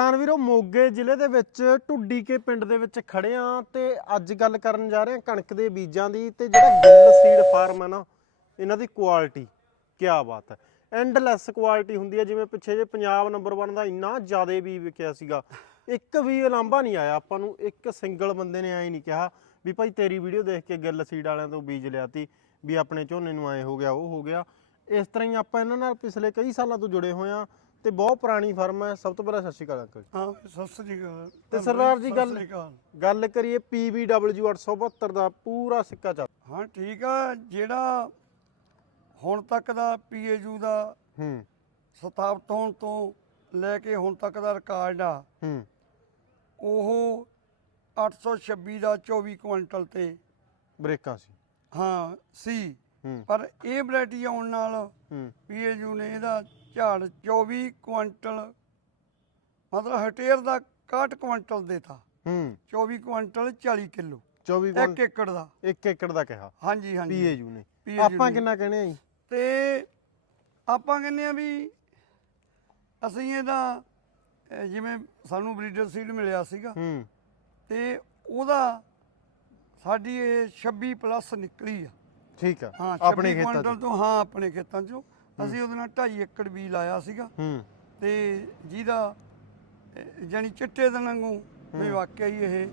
ਕਿਸਾਨ ਵੀਰੋ, ਮੋਗੇ ਜ਼ਿਲ੍ਹੇ ਦੇ ਵਿੱਚ ਢੁੱਡੀ ਕੇ ਪਿੰਡ ਦੇ ਵਿੱਚ ਖੜੇ ਆ ਤੇ ਅੱਜ ਗੱਲ ਕਰਨ ਜਾ ਰਹੇ ਆ ਕਣਕ ਦੇ ਬੀਜਾਂ ਦੀ ਤੇ ਜਿਹੜਾ ਗਿੱਲ ਸੀਡ ਫਾਰਮ ਹੈ ਨਾ, ਇਹਨਾਂ ਦੀ ਕੁਆਲਿਟੀ ਕੀ ਬਾਤ ਹੈ। ਐਂਡਲੈਸ ਕੁਆਲਿਟੀ ਹੁੰਦੀ ਹੈ, ਜਿਵੇਂ ਪਿੱਛੇ ਜੇ ਪੰਜਾਬ ਨੰਬਰ 1 ਦਾ ਇੰਨਾ ਜ਼ਿਆਦਾ ਵੀ ਵਿਕਿਆ ਸੀਗਾ। ਇੱਕ ਵੀ ਉਲਾਂਭਾ ਨਹੀਂ ਆਇਆ ਆਪਾਂ ਨੂੰ, ਇੱਕ ਸਿੰਗਲ ਬੰਦੇ ਨੇ ਐ ਨਹੀਂ ਕਿਹਾ ਵੀ ਭਾਈ ਤੇਰੀ ਵੀਡੀਓ ਦੇਖ ਕੇ ਗਿੱਲ ਸੀਡ ਵਾਲਿਆਂ ਤੋਂ ਬੀਜ ਲਿਆਤੀ ਵੀ ਆਪਣੇ ਝੋਨੇ ਨੂੰ ਐ ਹੋ ਗਿਆ, ਉਹ ਹੋ ਗਿਆ। ਇਸ ਤਰ੍ਹਾਂ ਹੀ ਆਪਾਂ ਇਹਨਾਂ ਨਾਲ ਪਿਛਲੇ ਕਈ ਸਾਲਾਂ ਤੋਂ ਜੁੜੇ ਹੋਏ ਆ ਤੇ ਬਹੁਤ ਪੁਰਾਣੀ ਫਰਮ ਹੈ। ਸਭ ਤੋਂ ਪਹਿਲਾਂ ਸਤਿ ਸ਼੍ਰੀ ਅਕਾਲ ਅੰਕਲ ਹਾਂ ਸਤਿ ਸ੍ਰੀ ਅਕਾਲ। ਤੇ ਸਰਦਾਰ ਜੀ ਗੱਲ-। ਗੱਲ ਕਰੀਏ PBW 872 ਦਾ ਪੂਰਾ ਸਿੱਕਾ ਚੱਲ ਹਾਂ ਠੀਕ ਆ। ਜਿਹੜਾ ਹੁਣ ਤੱਕ ਦਾ ਪੀਏਯੂ ਦਾ ਹੂੰ। ਸਥਾਪਿਤ ਹੋਣ ਤੋਂ ਲੈ ਕੇ ਹੁਣ ਤੱਕ ਦਾ ਰਿਕਾਰਡ ਆ ਹੂੰ। ਉਹ 826 ਦਾ 24 ਕੁਇੰਟਲ ਤੇ ਬ੍ਰੇਕਾਂ ਸੀ। ਹਾਂ ਸੀ। ਪਰ ਇਹ ਵੈਰਾਈਟੀ ਆਉਣ ਨਾਲ ਪੀਏਯੂ ਨੇ ਇਹਦਾ ਝਾੜ 24 ਕੁਇੰਟਲ ਮਤਲਬ ਹਟੇਰ ਦਾ 61 ਕੁਇੰਟਲ ਦੇਤਾ। ਹੂੰ। 24 ਕੁਇੰਟਲ 40 ਕਿਲੋ। 24 1 ਏਕੜ ਦਾ। 1 ਏਕੜ ਦਾ ਕਿਹਾ। ਹਾਂਜੀ ਹਾਂਜੀ। PAU ਨੇ। ਆਪਾਂ। ਕਿੰਨਾ ਕਹਿੰਦੇ ਆ ਜੀ? ਤੇ ਆਪਾਂ ਕਹਿੰਦੇ ਆ ਵੀ ਅਸੀਂ ਇਹਦਾ ਜਿਵੇਂ ਸਾਨੂੰ ਬਰੀਡਰ ਸੀਡ ਮਿਲਿਆ ਸੀਗਾ। ਹੂੰ। ਤੇ ਉਹਦਾ ਸਾਡੀ ਇਹ 26 ਪਲੱਸ ਨਿਕਲੀ ਆ। ਠੀਕ ਆ ਹਾਂ ਆਪਣੇ 26 ਖੇਤਾਂ 'ਚ। ਤੋਂ ਹਾਂ ਆਪਣੇ ਖੇਤਾਂ ਚੋਂ। ਅਸੀਂ ਉਹਦੇ ਨਾਲ 2.5 ਏਕੜ ਵੀ ਲਾਇਆ ਸੀਗਾ। ਹੂੰ। ਤੇ ਜਿਹਦਾ ਜਾਣੀ ਚਿੱਟੇ ਦੇ ਵਾਂਗੂ ਵੀ ਵਾਕਿਆ ਹੀ ਇਹ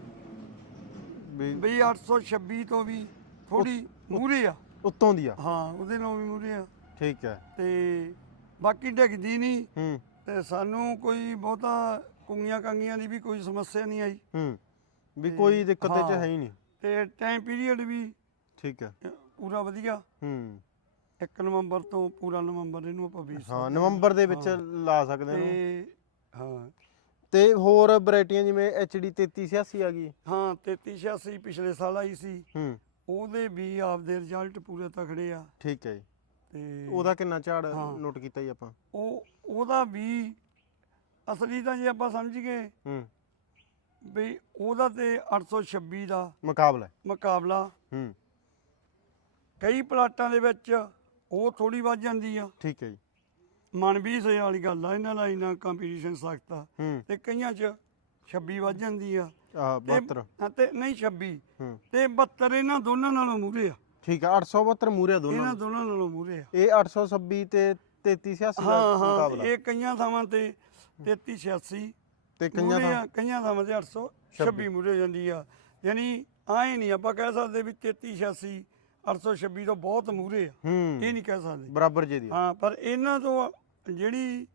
ਵੀ ਬਈ 826 ਤੋਂ ਵੀ ਥੋੜੀ ਮੂਰੇ ਆ। ਉੱਤੋਂ ਦੀ ਆ। ਹਾਂ ਉਹਦੇ ਨਾਲ ਵੀ ਮੂਰੇ ਆ। ਠੀਕ ਹੈ ਤੇ ਬਾਕੀ ਡਿੱਗਦੀ ਨਹੀਂ। ਹੂੰ। ਤੇ ਸਾਨੂੰ ਕੋਈ ਬਹੁਤਾ ਕੁੰਗੀਆਂ ਕੰਗੀਆਂ ਦੀ ਵੀ ਕੋਈ ਸਮੱਸਿਆ ਨਹੀਂ ਆਈ। ਹੂੰ। ਵੀ ਕੋਈ ਦਿੱਕਤ ਚ ਹਾਂ। ਹੈ ਨਹੀਂ। ਤੇ ਟਾਈਮ ਪੀਰੀਅਡ ਵੀ ਠੀਕ ਹੈ ਪੂਰਾ ਵਧੀਆ। ਹੂੰ। 1 ਨਵੰਬਰ ਤੋਂ ਪੂਰਾ ਨਵੰਬਰ ਇਹਨੂੰ ਆਪਾਂ ਬੀਜ ਹਾਂ ਨਵੰਬਰ ਦੇ ਵਿੱਚ ਹਾਂ। ਲਾ ਸਕਦੇ ਨੇ ਤੇ ਹਾਂ। ਤੇ ਹੋਰ ਵੈਰਾਈਟੀਆਂ ਜਿਵੇਂ HD 3386 ਆ ਗਈ। ਹਾਂ 3386 ਪਿਛਲੇ ਸਾਲ ਆਈ ਸੀ। ਹੂੰ। ਉਹਦੇ ਵੀ ਆਪਦੇ ਰਿਜ਼ਲਟ ਪੂਰੇ ਤਕੜੇ ਆ। ਠੀਕ ਹੈ ਜੀ। ਤੇ ਉਹਦਾ ਕਿੰਨਾ ਝਾੜ ਹਾਂ। ਨੋਟ ਕੀਤਾ ਜੀ ਆਪਾਂ? ਉਹ ਉਹਦਾ ਵੀ ਅਸਲੀ ਤਾਂ ਜੇ ਆਪਾਂ ਸਮਝ ਗਏ ਹੂੰ। ਵੀ ਉਹਦਾ ਤੇ 826 ਦਾ ਮੁਕਾਬਲਾ। ਹੈ। ਮੁਕਾਬਲਾ। ਹੂੰ। ਕਈ ਪਲਾਟਾਂ ਦੇ ਵਿੱਚ ਉਹ ਥੋੜੀ ਵੱਧ ਜਾਂਦੀ ਆ। ਠੀਕ ਹੈ ਜੀ। ਮਨ ਵੀ ਸੇ ਵਾਲੀ ਗੱਲ ਆ ਇਹਨਾਂ ਦਾ ਇੰਨਾ ਕੰਪੀਟੀਸ਼ਨ ਸਖਤ ਆ। ਹੂੰ। ਤੇ ਕਈਆਂ 'ਚ 26 ਵੱਧ ਜਾਂਦੀ ਆ। ਆ ਤੇ 72 ਹਾਂ, ਤੇ ਨਹੀਂ 26 ਹੂੰ। ਤੇ 72 ਇਹਨਾਂ ਦੋਨਾਂ ਨਾਲੋਂ ਮੂਰੇ ਆ। ਠੀਕ ਹੈ 872 ਮੂਰੇ ਦੋਨਾਂ ਇਹਨਾਂ ਦੇ। ਦੋਨਾਂ ਨਾਲੋਂ ਮੂਰੇ ਆ। ਇਹ 826 ਤੇ 3386 ਦਾ ਹਾਂ ਹਾਂ ਮੁਕਾਬਲਾ। ਇਹ ਕਈਆਂ ਥਾਵਾਂ ਤੇ 33 86 ਤੇ ਕਈਆਂ ਮੂਹਰੇ ਦਾ ਕਈਆਂ ਥਾਵਾਂ ਤੇ 826 ਮੂਰੇ ਜਾਂਦੀ ਆ। ਯਾਨੀ ਆਏ ਨਹੀਂ ਆਪਾਂ ਕਹਿ ਸਕਦੇ ਵੀ 33 86 826 ਤੋਂ ਬਹੁਤ ਮੂਰੇ ਆ। ਹੂੰ। ਇਹ ਨਹੀਂ ਕਹਿ ਸਕਦੇ। ਬਰਾਬਰ ਜੇ ਦੀ ਆ। ਹਾਂ ਪਰ ਇਹਨਾਂ ਤੋਂ ਜਿਹੜੀ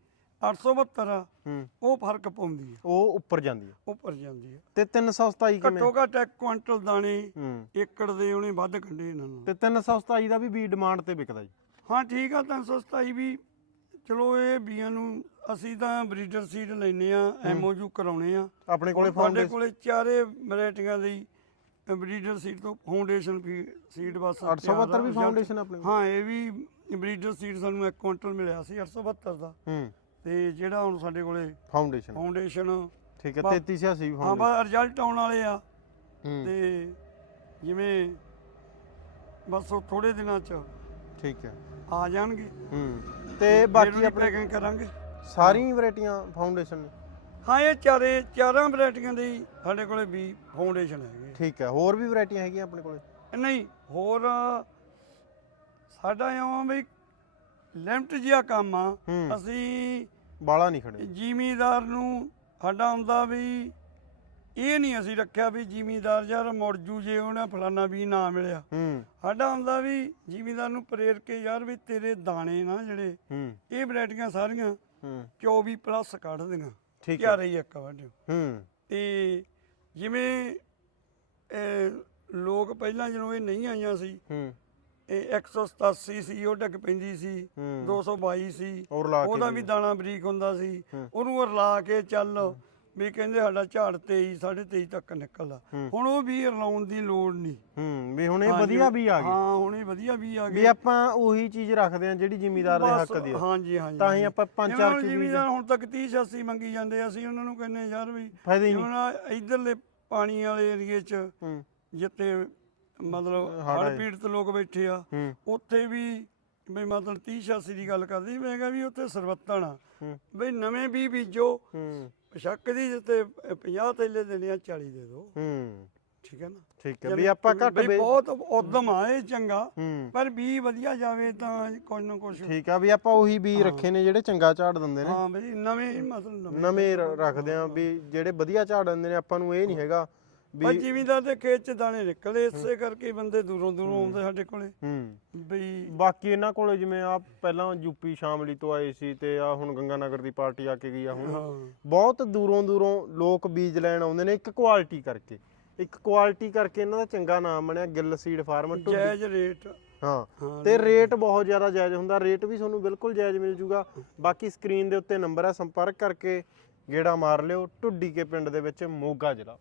872 ਆ ਹੂੰ। ਉਹ ਫ਼ਰਕ ਪਾਉਂਦੀ ਆ। ਉਹ ਉੱਪਰ ਜਾਂਦੀ ਹੈ ਉੱਪਰ ਜਾਂਦੀ ਆ। ਤੇ 327 ਕਿਵੇਂ? ਘੱਟੋ ਘੱਟ ਇੱਕ ਕੁਇੰਟਲ ਦਾਣੇ ਹੂੰ। ਏਕੜ ਦੇ ਉਹਨੇ ਵੱਧ ਕੱਢੇ ਇਹਨਾਂ ਨੂੰ। ਤੇ 327 ਦਾ ਵੀ ਵੀ ਡਿਮਾਂਡ ਤੇ ਵਿਕਦਾ ਜੀ। ਹਾਂ ਠੀਕ ਆ 327 ਵੀ ਚਲੋ ਇਹ ਬੀਆਂ ਨੂੰ ਅਸੀਂ ਤਾਂ ਬਰੀਡਰ ਸੀਡ ਲੈਨੇ ਆ ਐਮਓਯੂ ਕਰਾਉਣੇ ਆ। ਆਪਣੇ ਕੋਲੇ ਸਾਡੇ ਫਾਊਂਡੇਸ਼ਨ ਕੋਲੇ ਚਾਰੇ ਵੈਰਾਈਟੀਆਂ ਲਈ ਬਰੀਡਰ ਸੀਡ ਤੋਂ ਫਾਊਂਡੇਸ਼ਨ ਸੀਡ ਬਸ ਤਿਆਰ 872 ਵੀ ਫਾਊਂਡੇਸ਼ਨ ਆਪਣੇ? ਹਾਂ ਇਹ ਵੀ ਬਰੀਡਰ ਸੀਡ ਸਾਨੂੰ ਇੱਕ ਕੁਇੰਟਲ ਮਿਲਿਆ ਸੀ 872 ਦਾ। ਹੂੰ। ਤੇ ਜਿਹੜਾ ਹੁਣ ਸਾਡੇ ਕੋਲੇ ਫਾਊਂਡੇਸ਼ਨ ਫਾਊਂਡੇਸ਼ਨ ਠੀਕ ਹੈ ਬਾ- 3386 ਵੀ ਹਾਂ ਫਾਊਂਡੇਸ਼ਨ ਬਸ ਰਿਜ਼ਲਟ ਆਉਣ ਵਾਲੇ ਆ। ਹੂੰ। ਤੇ ਜਿਵੇਂ ਬਸ ਉਹ ਥੋੜੇ ਦਿਨਾਂ ਚ ਠੀਕ ਹੈ। ਆ ਜਾਣਗੇ। ਹੂੰ। ਤੇ ਬਾਕੀ ਆਪਣੇ ਪੈਕਿੰਗ ਕਰਾਂਗੇ। ਸਾਰੀਆਂ ਵੈਰਾਈਟੀਆਂ ਫਾਊਂਡੇਸ਼ਨ ਨੇ। ਹਾਂ ਇਹ ਚਾਰੇ ਚਾਰਾਂ ਵੈਰਾਈਟੀਆਂ ਦੇ ਹੀ ਸਾਡੇ ਕੋਲੇ ਵੀ ਫਾਊਂਡੇਸ਼ਨ ਹੈਗੇ ਠੀਕ ਹੈ ਹੋਰ ਵੀ ਵੈਰਾਈਟੀਆਂ ਹੈਗੀਆਂ ਆਪਣੇ ਕੋਲੇ? ਨਹੀਂ ਹੋਰ ਸਾਡਾ ਇਉਂ ਵੀ ਲਿਮਟ ਜਿਹਾ ਕੰਮ ਆ। ਹੂੰ। ਅਸੀਂ ਬਾਲਾ ਨਹੀਂ ਖੜੇ। ਜ਼ਿਮੀਦਾਰ ਨੂੰ ਸਾਡਾ ਹੁੰਦਾ ਵੀ ਇਹ ਨਹੀਂ ਅਸੀਂ ਰੱਖਿਆ ਵੀ ਜ਼ਿਮੀਦਾਰ ਯਾਰ ਮੁੜ ਜੂ ਜੇ ਉਹਨੇ ਫਲਾਨਾ ਵੀ ਨਾ ਮਿਲਿਆ। ਹੂੰ। ਸਾਡਾ ਹੁੰਦਾ ਵੀ ਜ਼ਿਮੀਦਾਰ ਨੂੰ ਪ੍ਰੇਰ ਕੇ ਯਾਰ ਵੀ ਤੇਰੇ ਦਾਣੇ ਨਾ ਜਿਹੜੇ ਹੂੰ। ਇਹ ਵੈਰਾਈਟੀਆਂ ਸਾਰੀਆਂ ਹੂੰ। 24 ਪਲੱਸ ਕੱਢ ਦੀਆਂ ਠੀਕ ਹੈ। ਕਿਆਰੇ ਹੀ ਇੱਕ ਵਾਢਿਓ ਹੂੰ। ਤੇ ਜਿਵੇਂ ਇਹ ਲੋਕ ਪਹਿਲਾਂ ਜਦੋਂ ਇਹ ਨਹੀਂ ਆਈਆਂ ਸੀ ਹੂੰ। ਇਹ 187 ਸੀ ਉਹ ਡੱਗ ਪੈਂਦੀ ਸੀ ਹੂੰ। 222 ਸੀ ਉਹਦਾ ਵੀ ਦਾਣਾ ਬਰੀਕ ਹੁੰਦਾ ਸੀ। ਉਹਨੂੰ ਰਲਾ ਕੇ ਚੱਲ ਵੀ ਕਹਿੰਦੇ ਸਾਡਾ ਝਾੜ 23 23.5 ਤੱਕ ਨਿਕਲਦਾ। ਹੁਣ ਉਹ ਵੀ ਰਲਾਉਣ ਦੀ ਲੋੜ ਨਹੀਂ। ਹੂੰ ਵੀ ਹੁਣ ਇਹ ਵਧੀਆ ਵੀ ਆ ਗਏ ਹਾਂ ਹੁਣ ਇਹ ਵਧੀਆ ਵੀ ਆ ਵੀ ਗਏ ਆਪਾਂ ਉਹੀ ਚੀਜ਼ ਰੱਖਦੇ ਆ ਜਿਹੜੀ ਜ਼ਿਮੀਦਾਰ ਦੇ ਹੱਕ ਦੀ ਆ। ਹਾਂਜੀ ਹਾਂਜੀ ਤਾਂ ਹੀ ਆਪਾਂ ਪੰਜ ਚਾਰ ਬੀਜ ਜ਼ਿਮੀਦਾਰ ਹੁਣ ਤੱਕ 30 86 ਮੰਗੀ ਜਾਂਦੇ ਆ, ਅਸੀਂ ਉਹਨਾਂ ਨੂੰ ਕਹਿੰਦੇ ਯਾਰ ਵੀ ਹੁਣ ਇਧਰਲੇ ਪਾਣੀ ਵਾਲੇ ਏਰੀਏ 'ਚ ਹੂੰ। ਜਿੱਥੇ ਮਤਲਬ ਹੜ੍ਹ। ਪੀੜਤ ਲੋਕ ਬੈਠੇ ਆ ਉੱਥੇ ਵੀ ਬਈ ਮਤਲਬ 30 86 ਦੀ ਗੱਲ ਕਰਦੀ। ਮੈਂ ਕਿਹਾ ਵੀ ਉੱਥੇ ਸਰਵੱਤਣ ਆ ਬਈ ਨਵੇਂ ਵੀ ਬੀਜੋ। ਹੂੰ ਸ਼ੱਕ ਦੀ ਜਿੱਤੇ 50 ਥੈਲੇ ਦੇਣੇ ਆ 40 ਦੇ ਦਿਓ। ਹੂੰ। ਠੀਕ ਹੈ ਨਾ? ਠੀਕ ਹੈ ਵੀ ਆਪਾਂ ਘੱਟ ਵੇ ਬਹੁਤ ਉਦਮ ਆ ਇਹ ਚੰਗਾ। ਪਰ ਵੀ ਵਧੀਆ ਜਾਵੇ ਤਾਂ ਕੁਝ ਨਾ ਕੁਝ ਠੀਕ ਆ ਵੀ ਆਪਾਂ ਉਹੀ ਬੀ ਰੱਖੇ ਨੇ ਜਿਹੜੇ ਚੰਗਾ ਝਾੜ ਦਿੰਦੇ ਨੇ। ਹਾਂ ਬਈ ਨਵੇਂ ਮਤਲਬ ਨਵੇਂ ਰੱਖਦੇ ਆ ਵੀ ਜਿਹੜੇ ਵਧੀਆ ਝਾੜ ਦਿੰਦੇ ਨੇ ਆਪਾਂ ਨੂੰ ਇਹ ਨਹੀਂ ਹੈਗਾ ਵੀ ਜ਼ਿਮੀਦਾਰ ਦੇ ਖੇਤ ਚ ਦਾਣੇ ਨਿਕਲੇ ਇਸੇ ਕਰਕੇ ਬੰਦੇ ਦੂਰੋਂ ਦੂਰੋਂ ਆਉਂਦੇ ਸਾਡੇ ਕੋਲੇ। ਹੂੰ। ਬਈ ਬਾਕੀ ਇਹਨਾਂ ਕੋਲੇ ਜਿਵੇਂ ਆ ਪਹਿਲਾਂ ਯੂਪੀ ਸ਼ਾਮਲੀ ਤੋਂ ਆਏ ਸੀ ਤੇ ਆ ਹੁਣ ਗੰਗਾਨਗਰ ਦੀ ਪਾਰਟੀ ਆ ਕੇ ਗਈ ਆ ਹੁਣ। ਬਹੁਤ ਦੂਰੋਂ ਦੂਰੋਂ ਲੋਕ ਬੀਜ ਲੈਣ ਆਉਂਦੇ ਨੇ ਇੱਕ ਕੁਆਲਿਟੀ ਕਰਕੇ। ਇੱਕ ਕੁਆਲਿਟੀ ਕਰਕੇ ਇਹਨਾਂ ਦਾ ਚੰਗਾ ਨਾਮ ਬਣਿਆ ਗਿੱਲ ਸੀਡ ਫਾਰਮ ਜਾਇਜ਼ ਰੇਟ। ਹਾਂ। ਹਾਂ ਤੇ ਰੇਟ। ਬਹੁਤ ਜ਼ਿਆਦਾ ਜਾਇਜ਼ ਹੁੰਦਾ ਰੇਟ ਵੀ ਤੁਹਾਨੂੰ ਬਿਲਕੁਲ ਜਾਇਜ਼ ਮਿਲ ਜੂਗਾ। ਬਾਕੀ ਸਕਰੀਨ ਦੇ ਉੱਤੇ ਨੰਬਰ ਹੈ ਸੰਪਰਕ ਕਰਕੇ ਗੇੜਾ ਮਾਰ ਲਿਓ ਢੁੱਡੀ ਕੇ ਪਿੰਡ ਦੇ ਵਿੱਚ ਮੋਗਾ ਜ਼ਿਲ੍ਹਾ।